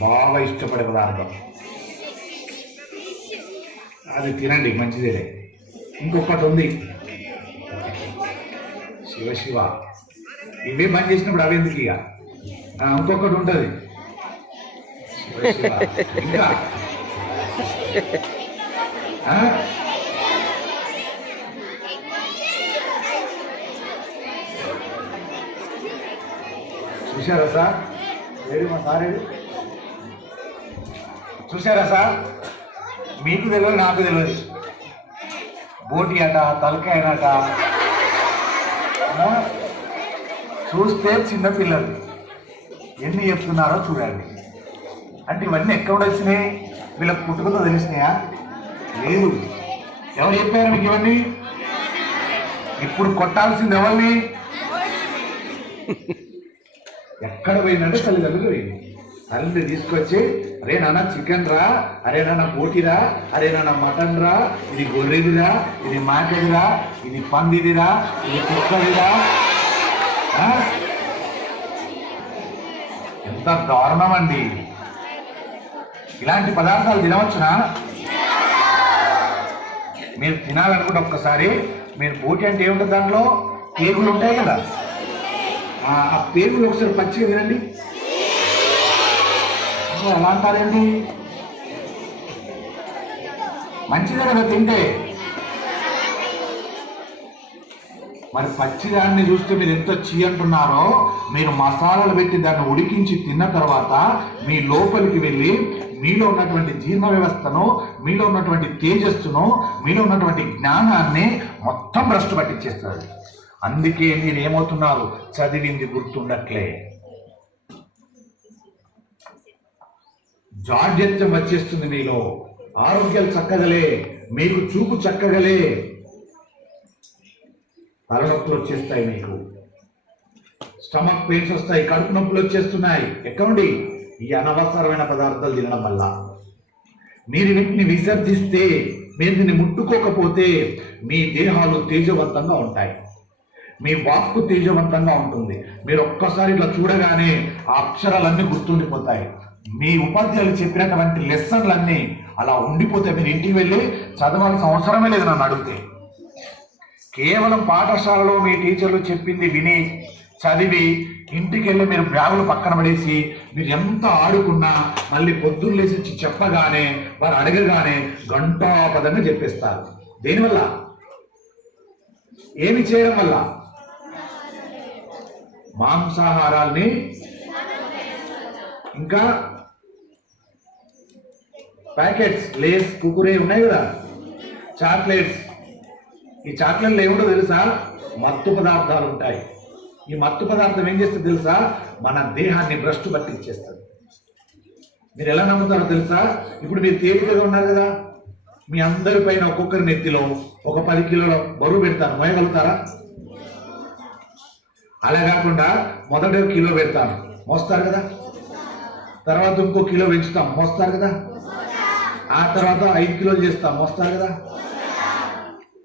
బాగా ఇష్టపడే పదార్థం, అది తినండి, మంచిదే. ఇంకొకటి ఉంది, శివ శివ, ఇవే బంద్ చేసినప్పుడు అవి ఎందుకు? ఇక ఇంకొకటి ఉంటుంది, శివ శివ. ఇంకా చూసారా సార్? ఏది మా సార్? ఏది చూసారా సార్? మీకు తెలియదు, నాకు తెలియదు. బోటి అట, తలకాయ అట, చూస్తే చిన్నపిల్లలు ఎన్ని చెప్తున్నారో చూడండి. అంటే ఇవన్నీ ఎక్కడ వచ్చినాయి? వీళ్ళకి పుట్టుకతో తెలిసినాయా? లేదు. ఎవరు చెప్పారు మీకు ఇవన్నీ? ఇప్పుడు కొట్టాల్సింది ఎవరిని? ఎక్కడ పోయిందంటే తల్లిదండ్రులు పోయింది. తల్లి తీసుకొచ్చి, అరే నాన్న చికెన్ రా, అరే నాన్న బోటిరా, అరే నాన్న మటన్ రా, ఇది గొర్రెదిరా, ఇది మాటదిరా, ఇది పందిదిరా, ఇది కుక్కదిరా. ఎంత దారుణం అండి! ఇలాంటి పదార్థాలు తినవచ్చునా? మీరు తినాలనుకుంటే ఒక్కసారి మీరు బోటి అంటే ఏముంటుంది దాంట్లో? పేగులు ఉంటాయి కదా, ఆ పేగులు ఒకసారి పచ్చిగా తినండి. ఎలా అంటారండి? మంచిదే కదా తింటే. మరి పచ్చిదాన్ని చూస్తే మీరు ఎంత చీ అంటున్నారో, మీరు మసాలాలు పెట్టి దాన్ని ఉడికించి తిన్న తర్వాత మీ లోపలికి వెళ్ళి మీలో ఉన్నటువంటి జీర్ణ వ్యవస్థను, మీలో ఉన్నటువంటి తేజస్సును, మీలో ఉన్నటువంటి జ్ఞానాన్ని మొత్తం భ్రష్టు పట్టించేస్తారు. అందుకే మీరు ఏమవుతున్నారు? చదివింది గుర్తుండట్లే, జాడ్యత్యం వచ్చేస్తుంది మీలో, ఆరోగ్యాలు చక్కగలే, మీకు చూపు చక్కగలే, తలనొప్పులు వచ్చేస్తాయి, మీకు స్టమక్ పెయిన్స్ వస్తాయి, కడుపు నొప్పులు వచ్చేస్తున్నాయి. ఎక్కడండి? ఈ అనవసరమైన పదార్థాలు తినడం వల్ల. మీరు వీటిని విసర్జిస్తే, మీరు దీన్ని ముట్టుకోకపోతే మీ దేహాలు తేజవంతంగా ఉంటాయి, మీ వాక్కు తేజవంతంగా ఉంటుంది. మీరు ఒక్కసారి ఇట్లా చూడగానే ఆ అక్షరాలన్నీ గుర్తుండిపోతాయి. మీ ఉపాధ్యాయులు చెప్పినటువంటి లెసన్లన్నీ అలా ఉండిపోతే మీరు ఇంటికి వెళ్ళి చదవాల్సిన అవసరమే లేదు నన్ను అడిగితే. కేవలం పాఠశాలలో మీ టీచర్లు చెప్పింది విని చదివి ఇంటికి వెళ్ళి మీరు బ్యాగులు పక్కన పడేసి మీరు ఎంత ఆడుకున్నా మళ్ళీ పొద్దున్న లేచి చెప్పగానే వారు అడగగానే గంటాపదంగా చెప్పేస్తారు. దేనివల్ల? ఏమి చేయడం వల్ల? మాంసాహారాల్ని, ఇంకా ప్యాకెట్స్, లేస్, కుకురే ఉన్నాయి కదా, చాక్లెట్స్. ఈ చాక్లెట్లు ఏమిటో తెలుసా? మత్తు పదార్థాలు ఉంటాయి. ఈ మత్తు పదార్థం ఏం చేస్తుంది తెలుసా? మన దేహాన్ని భ్రష్టు పట్టించేస్తుంది. మీరు ఎలా నమ్ముతారో తెలుసా? ఇప్పుడు మీరు తేలికగా ఉన్నారు కదా, మీ అందరి పైన ఒక్కొక్కరి నెత్తిలో ఒక 10 కిలోల బరువు పెడతాను, మోయగలుగుతారా? అలా కాకుండా మొదట కిలో పెడతాను, మోస్తారు కదా, తర్వాత ఇంకో కిలో పెంచుతాం, మోస్తారు కదా, ఆ తర్వాత 5 కిలోలు చేస్తాం, మోస్తారు కదా.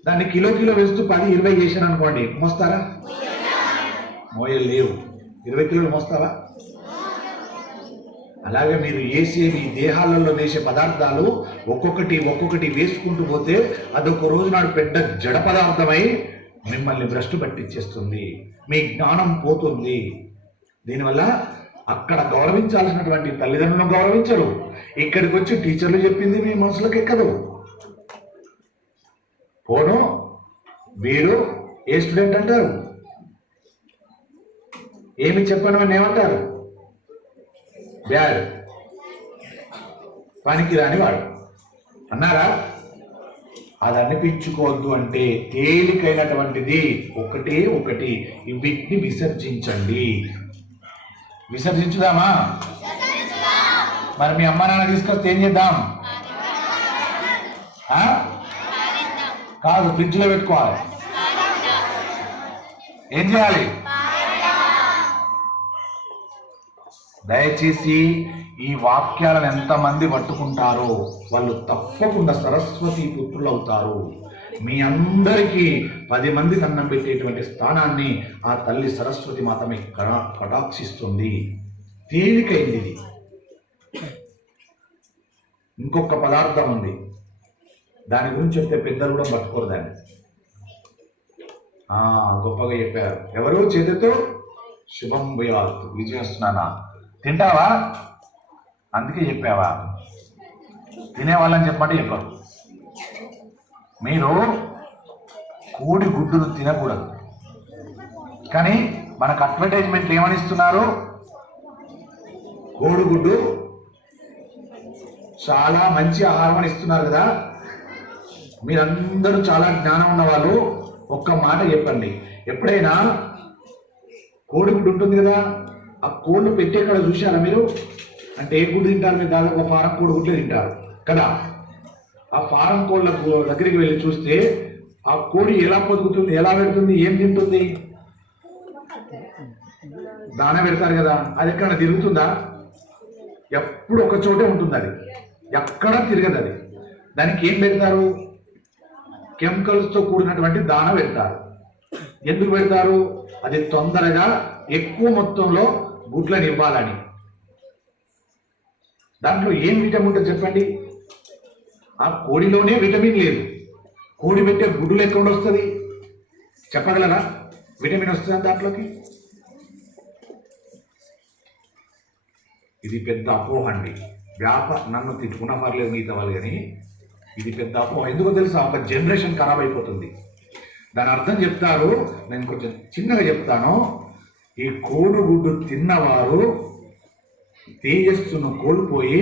దాన్ని కిలో పెంచుతూ 10, 20 చేశాను అనుకోండి, మోస్తారా? మోయలు లేవు. 20 కిలోలు మోస్తారా? అలాగే మీరు వేసే మీ దేహాలలో వేసే పదార్థాలు ఒక్కొక్కటి వేసుకుంటూ పోతే అదొక రోజు నాడు పెద్ద జడ పదార్థమై మిమ్మల్ని భ్రష్టు పట్టించేస్తుంది, మీ జ్ఞానం పోతుంది. దీనివల్ల అక్కడ గౌరవించాల్సినటువంటి తల్లిదండ్రులను గౌరవించరు, ఇక్కడికి వచ్చి టీచర్లు చెప్పింది మీ మనసులకు ఎక్కదు. పోను వీడు ఏ స్టూడెంట్ అంటారు, ఏమి చెప్పను అని ఏమంటారు? బ్యాడ్, పనికి రాని వాడు అన్నారా? అది అనిపించుకోవద్దు అంటే తేలికైనటువంటిది ఒకటి, వీటిని విసర్జించండి. విసర్జించుదామా? మరి మీ అమ్మ నాన్న తీసుకొస్తే ఏం చేద్దాం? కాదు, ఫ్రిడ్జ్ లో పెట్టుకోవాలి. ఏం చేయాలి? దయచేసి ఈ వాక్యాలను ఎంతమంది పట్టుకుంటారో వాళ్ళు తప్పకుండా సరస్వతి పుత్రులు అవుతారు. మీ అందరికీ 10 మందికి అన్నం పెట్టేటువంటి స్థానాన్ని ఆ తల్లి సరస్వతి మాత మీకు కటాక్షిస్తుంది. తేలికైంది ఇది. ఇంకొక పదార్థం ఉంది, దాని గురించి చెప్తే పెద్దలు కూడా పట్టుకోరు దాన్ని. గొప్పగా చెప్పారు. ఎవరు? చేతితో శుభం భయాత్, విజయస్నాన. తింటావా? అందుకే చెప్పావా? తినేవాళ్ళని చెప్పమంటే చెప్పరు. మీరు కోడి గుడ్డును తినకూడదు, కానీ మనకు అడ్వర్టైజ్మెంట్లు ఏమనిస్తున్నారు? కోడిగుడ్డు చాలా మంచి ఆహారం అని ఇస్తున్నారు కదా. మీరందరూ చాలా జ్ఞానం ఉన్నవాళ్ళు ఒక్క మాట చెప్పండి. ఎప్పుడైనా కోడిగుడ్డు ఉంటుంది కదా, ఆ కోళ్ళు పెట్టే కాడ చూశారా మీరు? అంటే ఏ గుడ్డు తింటారు మీరు? దాదాపు ఒక ఫారం కోడిగుడ్లే తింటారు కదా. ఆ ఫారం కోళ్ళ దగ్గరికి వెళ్ళి చూస్తే ఆ కోడి ఎలా పొదుగుతుంది, ఎలా పెడుతుంది, ఏం తింటుంది? దాన పెడతారు కదా. అది ఎక్కడ తిరుగుతుందా? ఎప్పుడు ఒక చోటే ఉంటుంది, అది ఎక్కడ తిరగదు. అది దానికి ఏం పెడతారు? కెమికల్స్తో కూడినటువంటి దాన పెడతారు. ఎందుకు పెడతారు? అది తొందరగా ఎక్కువ మొత్తంలో గుడ్లను ఇవ్వాలని. దాంట్లో ఏం విటమిన్ ఉంటుంది చెప్పండి? ఆ కోడిలోనే విటమిన్ లేదు. కోడి పెట్టే గుడ్డులు ఎక్కడ వస్తుంది? చెప్పగలరా? విటమిన్ వస్తుందా దాంట్లోకి? ఇది పెద్ద అపోహ అండి. నన్ను తిట్టుకున్న పర్లేదు మిగతా వాళ్ళు, కానీ ఇది పెద్ద అపోహ. ఎందుకో తెలుసా? ఒక జనరేషన్ ఖరాబ్ అయిపోతుంది. దాని అర్థం చెప్తారు, నేను కొంచెం చిన్నగా చెప్తాను. ఈ కోడిగుడ్డు తిన్నవారు తేజస్సును కోల్పోయి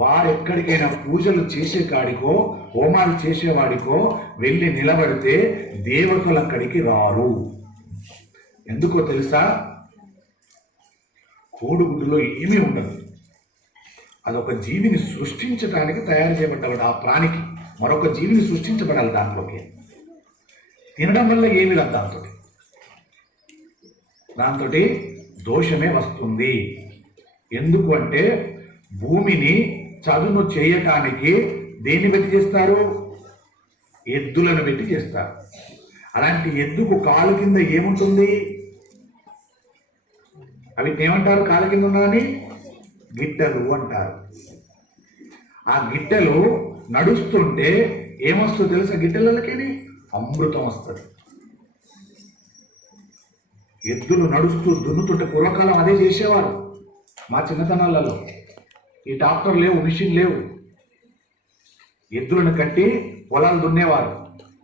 వారెక్కడికైనా పూజలు చేసే కాడికో హోమాలు చేసేవాడికో వెళ్ళి నిలబడితే దేవతలు అక్కడికి రారు. ఎందుకో తెలుసా? కోడిగుడ్డులో ఏమీ ఉండదు. అదొక జీవిని సృష్టించడానికి తయారు చేయబడ్డాడు. ఆ ప్రాణికి మరొక జీవిని సృష్టించబడాలి దాంట్లోకి. తినడం వల్ల ఏమి రాదు దాంతో దోషమే వస్తుంది. ఎందుకు అంటే భూమిని చదును చేయటానికి దేన్ని పెట్టి చేస్తారు? ఎద్దులను పెట్టి చేస్తారు. అలాంటి ఎద్దుకు కాలు కింద ఏముంటుంది? అవి ఏమంటారు? కాలు కింద ఉన్నదని గిట్టలు అంటారు. ఆ గిట్టెలు నడుస్తుంటే ఏమొస్తుందో తెలుసా? గిట్టెలకి అమృతం వస్తుంది. ఎద్దులు నడుస్తూ దున్నుతుంటే పూర్వకాలం అదే చేసేవారు. మా చిన్నతనాలలో ఈ ట్రాక్టర్ లేవు, మిషన్ లేవు. ఎద్దులను కట్టి పొలాలు దున్నేవారు,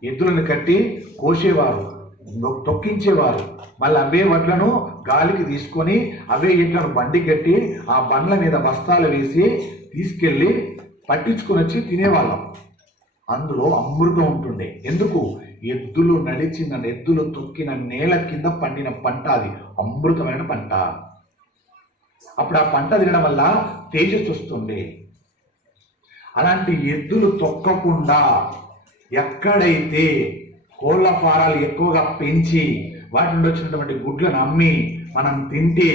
ఎద్దులను కట్టి కోసేవారు, తొక్కించేవారు. మళ్ళీ అవే వడ్లను గాలికి తీసుకొని అవే ఎడ్లను బండి కట్టి ఆ బండ్ల మీద బస్తాలు వేసి తీసుకెళ్ళి పట్టించుకొని వచ్చి తినేవాళ్ళం. అందులో అమృతం ఉంటుండే. ఎందుకు? ఎద్దులు తొక్కిన నేల కింద పండిన పంట, అది అమృతమైన పంట. అప్పుడు ఆ పంట తినడం వల్ల తేజస్సు వస్తుండే. అలాంటి ఎద్దులు తొక్కకుండా ఎక్కడైతే కోళ్ళ ఫారాలు ఎక్కువగా పెంచి వాటి నుండి వచ్చినటువంటి గుడ్లను అమ్మి మనం తింటే